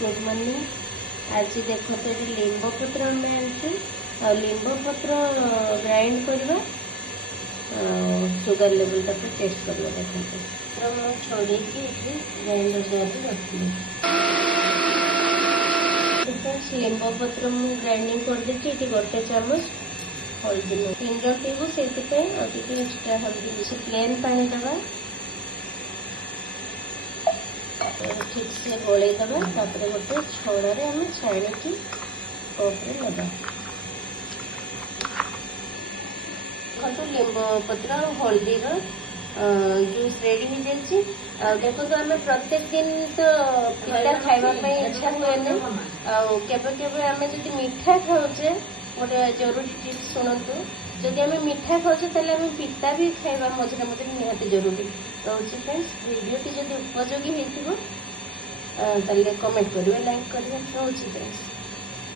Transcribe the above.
Good morning. आज देखो तो ये लिंब पत्र आम लिंब पत्र ग्राइंड करवा सुगर लेवल तक टेस्ट करवा। देखो तो छोड़ी ग्राइंडर जार रखी लिंब पत्र ग्राइंडिंग कर देती गोटे चामच हल्दी फिंगर पीबू से एक्सट्रा हल्दी प्लेन पानी दबा ठीक से गोल दबा गोटे छड़े आम छाड़ी कप्रे ना लिंब पत्र हल्दी जूस रेडी हो जाए। देखो तो आम प्रत्येक दिन तो पिता खावाई इच्छा हुए आम जब मीठा खाऊे गोटे जरूरी टिप्स शुणु जदि आम मीठा खाऊे आम पिता भी खावा मझे मझे निहाती जरूरी रोचे। फ्रेंड्स वीडियो टी जब उपयोगी होता कमेंट करेंगे लाइक करेंगे रोचे फ्रेंड्स।